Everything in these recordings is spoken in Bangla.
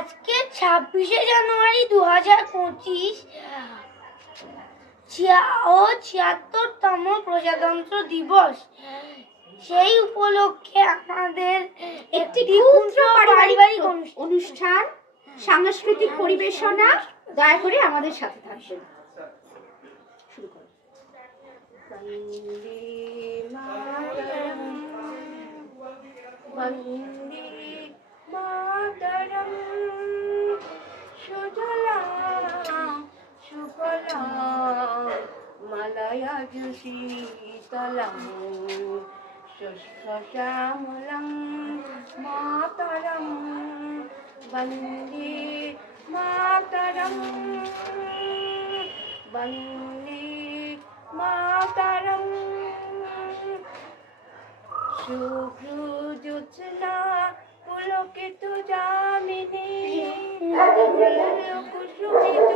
আজকে 26শে জানুয়ারি 2025 ও 76তম প্রজাতন্ত্র দিবস। সেই উপলক্ষে আমাদের একটি ক্ষুদ্র পারিবারিক অনুষ্ঠান, সাংস্কৃতিক পরিবেশনা। দয়া করে আমাদের সাথে থাকবেন। শুরু করুন। বন্দে মাতরম, বন্দে মাতরম, সুজলাম সুফলাম মলয়জ শীতলম শস্যশ্যামলাম মাতরম, বন্দে মাতরম, বন্দে মাতরম। শুভ্রজোৎস্না পুলকিত যামিনী, কুসুমিত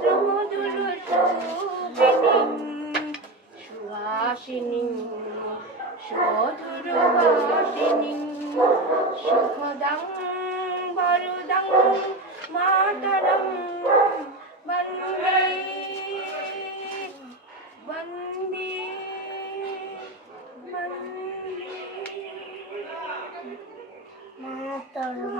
দ্রুমধুর শোভিনী, সুহাসিনী সুমধুর ভাসিনী, সুখদং বরদং মাতরম, বন্দে বন্দে মাতরম।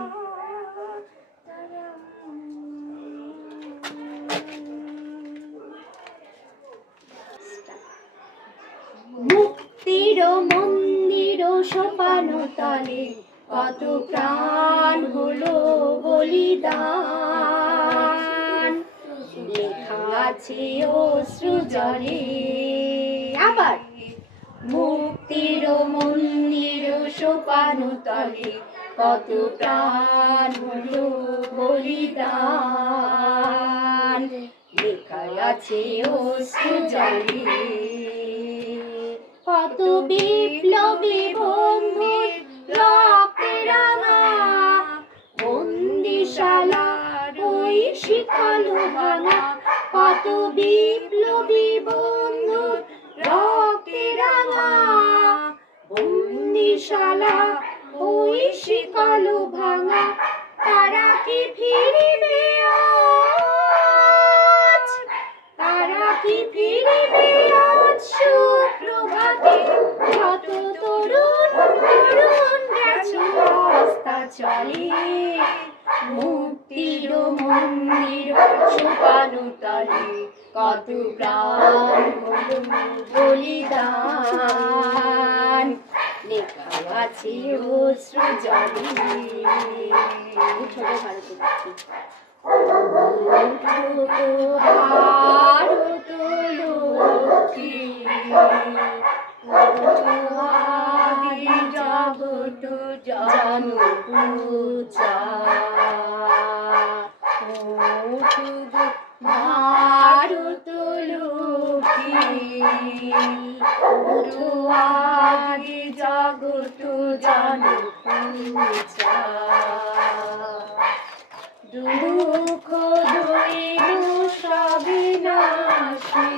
মুক্তির মন্দির সোপান তলে কত প্রাণ হলো বলিদান, লেখা আছে অশ্রু জলে। আবার মুক্তির মন্দির সোপান তলে কত প্রাণ হলো বলিদান, লেখা আছে অশ্রু জলে। কত বিপ্লবী বন্ধুর রক্তে রাঙা বন্দিশালার ওই শিকল ভাঙা, কত বিপ্লবী বন্ধুর রক্তে রাঙা বন্দিশালা ওই শিকল ভাঙা, তারা কি ফিরিবে আজ, তারা কি ফিরিবে আজ সুপ্রভাতে, কত তরুণ তরুণ গেছে রাস্তা চলে। মুক্তির মন্দির সোপান তলে কত প্রাণ হলো বলিদান, লেখা আছে অশ্রু জলে। ছোট ভারত লক্ষ্মী, জগত জানু পূজা, ভারত লক্ষ্মী, আদি জগত জানু পূজা। দুঃখ দৈন্য সবিনাশী,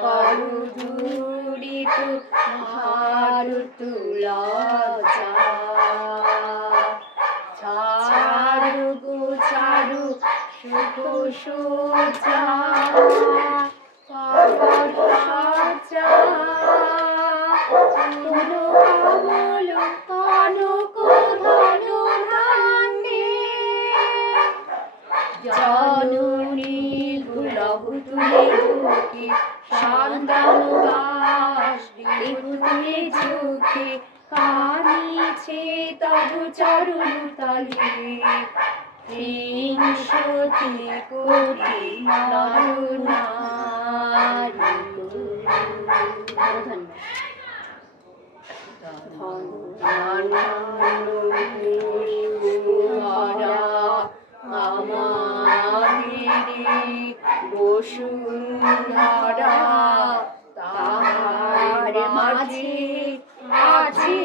করু দূরিত ভারত লজ্জা, চারু গো চারু সুখ সজ্জা, সজ্জা কোনো কামল কনক ধন ধান্যে, জননী দুলভ তুলে বুকে সন্তান দাস তুলে চোখে, কানিছে তবু চরণ তলে বিংশতি কোটি নরনারী। আমাদেরই বসুন্ধরা, তাহার মাঝে আছে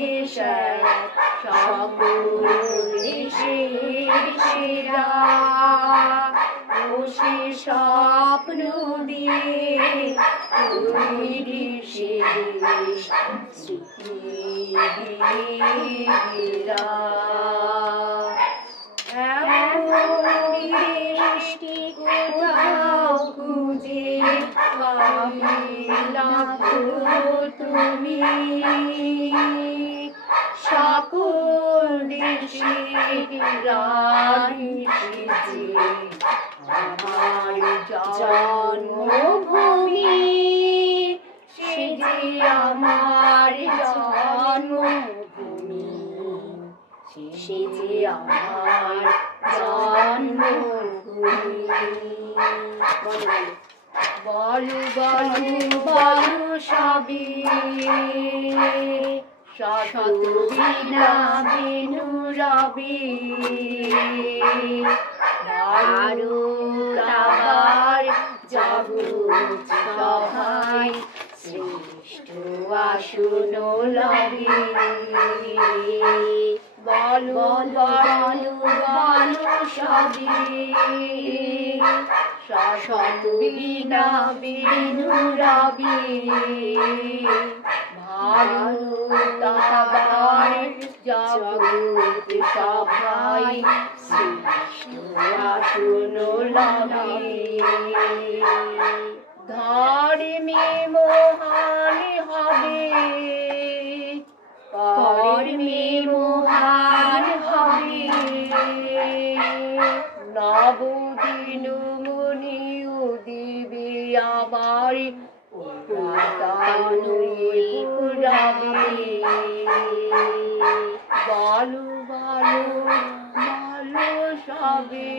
দেশের সকল দেশের সেরা, বসে স্বপ্ন দিয়ে তৈরি শেষ স্মৃতি। রানী সেজে আমার জন্মভূমি, সেজে আমার জন্মভূমি, সেজে আমার জন্মভূমি। বলো বলো বলো সবই, শত বীণা বেনু রবি, ভারত আবার জগৎ সভায় শ্রেষ্ঠ আসন লবি। বলো বলো বলো সবই, শত বীণা বেনু রবি, ভারত আবার জগৎ সভায় শ্রেষ্ঠ আসন লবি। ধর্মে মহান হবে, কর্মে মহান হবে, নবদিন মুনি উদিবে আমার পুরাতনই পুরাবে। বলো বলো বলো সবে,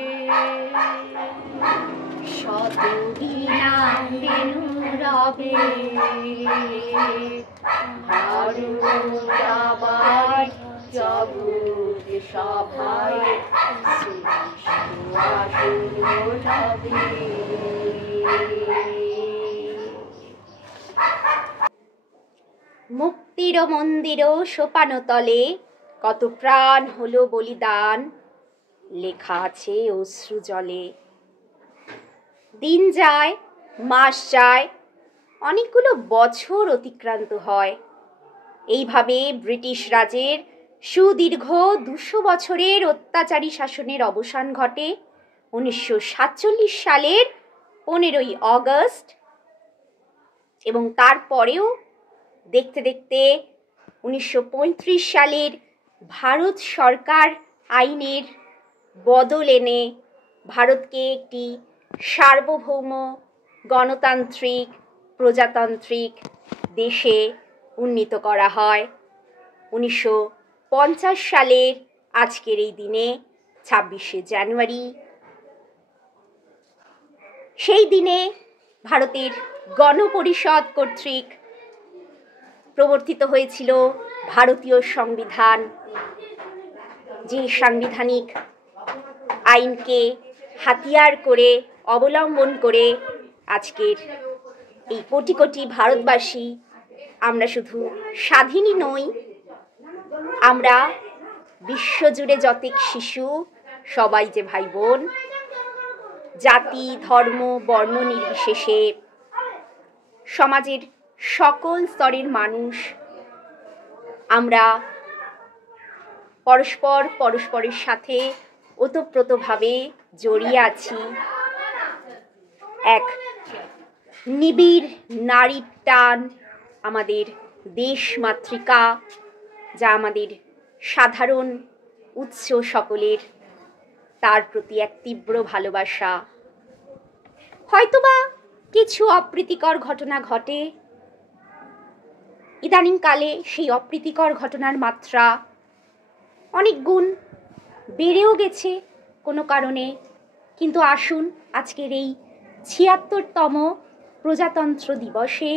শত বীণা বেনু রবে, ভারত আবার জগৎ সভায় শ্রেষ্ঠ আসন লবে। মুক্তির মন্দির সোপানতলে কত প্রাণ হলো বলিদান, লেখা আছে অশ্রু জলে। দিন যায়, মাস যায়, অনেকগুলো বছর অতিক্রান্ত হয়। এইভাবে ব্রিটিশ রাজের সুদীর্ঘ 200 বছরের অত্যাচারী শাসনের অবসান ঘটে 1947 সালের 15ই অগস্ট। এবং তারপরেও দেখতে দেখতে 1935 সালের ভারত সরকার আইনের বদল এনে ভারতকে একটি সার্বভৌম গণতান্ত্রিক প্রজাতান্ত্রিক দেশে উন্নীত করা হয়। 1950 সালের আজকের এই দিনে 26শে জানুয়ারি, সেই দিনে ভারতের গণপরিষদ কর্তৃক প্রবর্তিত হয়েছিল ভারতীয় সংবিধান, যে সাংবিধানিক আইনকে হাতিয়ার করে অবলম্বন করে আজকের এই কোটি কোটি ভারতবাসী আমরা শুধু স্বাধীনই নই, আমরা বিশ্বজুড়ে যতেক শিশু সবাই যে ভাই বোন, জাতি ধর্ম বর্ণ নির্বিশেষে সমাজের সকল স্তরের মানুষ আমরা পরস্পরের সাথে ওতপ্রোতভাবে জড়িয়ে আছি। এক নিবিড় নারীর টান, আমাদের দেশ মাতৃকা, যা আমাদের সাধারণ উৎস সকলের, তার প্রতি এক তীব্র ভালোবাসা। হয়তোবা কিছু অপ্রীতিকর ঘটনা ঘটে, ইদানিংকালে সেই অপ্রীতিকর ঘটনার মাত্রা অনেক গুণ বেড়েও গেছে কোনো কারণে। কিন্তু আসুন আজকের এই ৭৬তম প্রজাতন্ত্র দিবসে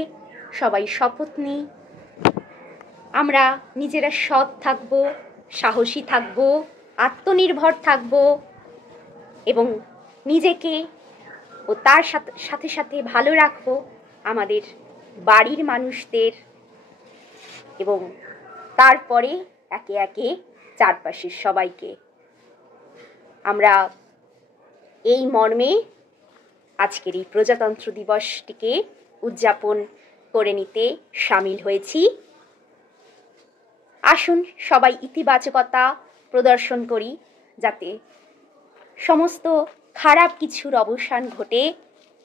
সবাই শপথ নিই, আমরা নিজেরা সৎ থাকব, সাহসী থাকব, আত্মনির্ভর থাকব এবং নিজেকে ও তার সাথে সাথে ভালো রাখবো আমাদের বাড়ির মানুষদের এবং তারপরে একে একে চারপাশের সবাইকে। আমরা এই মর্মে আজকের এই প্রজাতন্ত্র দিবসটিকে উদযাপন করে নিতে সামিল হয়েছি। আসুন সবাই ইতিবাচকতা প্রদর্শন করি, যাতে সমস্ত খারাপ কিছুর অবসান ঘটে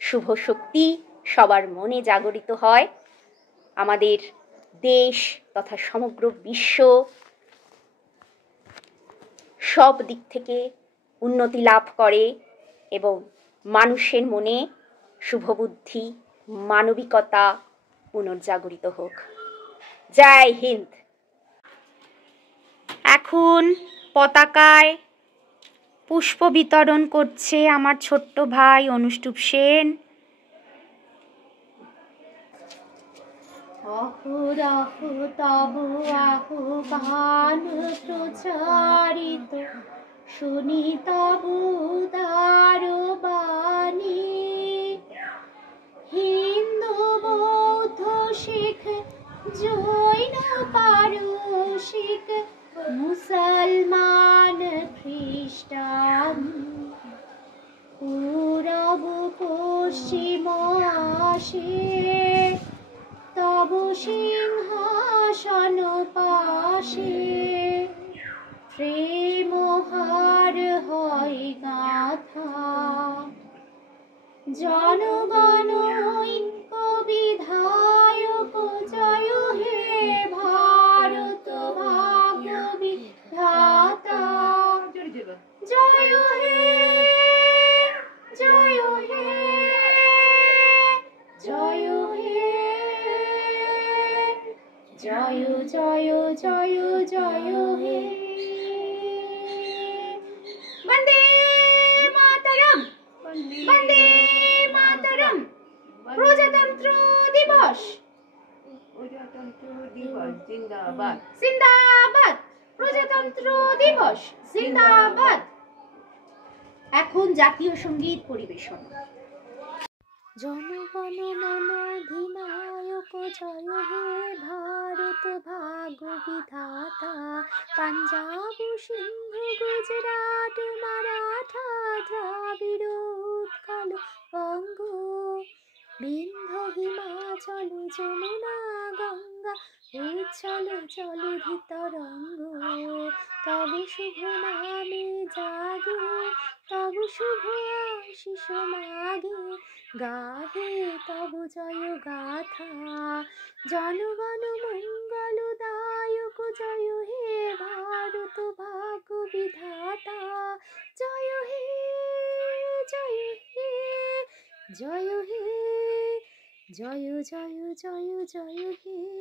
শুভ শক্তি সবার মনে জাগরিত হয়, আমাদের দেশ তথা সমগ্র বিশ্ব সব দিক থেকে উন্নতি লাভ করে এবং মানুষের মনে শুভবুদ্ধি মানবিকতা পুনর্জাগরিত হোক। জয় হিন্দ। এখন পতাকায় পুষ্প বিতরণ করছে আমার ছোট্ট ভাই অনুষ্টুপ সেন। অহরহ তব আহ্বান প্রচারিত, শুনি তব উদার বাণী। হিন্দু বৌদ্ধ শিখ জৈন পারসিক, মুসলমান খ্রিস্টান, পূরব পশ্চিম আসে তব সিংহাসন পাশে। প্রেম হার হয় গাথা, জনগণ ঐক্য বিধায়ক, জয় হে ভারত ভাগ্য বিধাতা। জয় হে, জয় হে, জয় হে, জয় জয় জয় জয় হে। বন্দে মাতরম, বন্দে মাতরম। প্রজাতন্ত্র দিবস, প্রজাতন্ত্র দিবস জিন্দাবাদ, জিন্দাবাদ। প্রজাতন্ত্র দিবস জিন্দাবাদ। এখন জাতীয় সঙ্গীত পরিবেশন। জনগণ মন অধিনায়ক, জয় হে ভারত ভাগ্য বিধাতা। পাঞ্জাব সিন্ধু গুজরাট মারাঠা দ্রাবিড় উৎকল বঙ্গ, বিন্ধ্য হিমাচল যমুনা গঙ্গা, উচ্ছল জলধি তরঙ্গ। তব শুভ নামে জাগে, তব শুভ আশিস মাগে, গাহে তব জয় গাথা। জনগণ মঙ্গল দায়ক, জয় হে ভারত ভাগ্য বিধাতা। জয় হে, জয় হে, জয় হে, জয় জয় জয় জয় হে।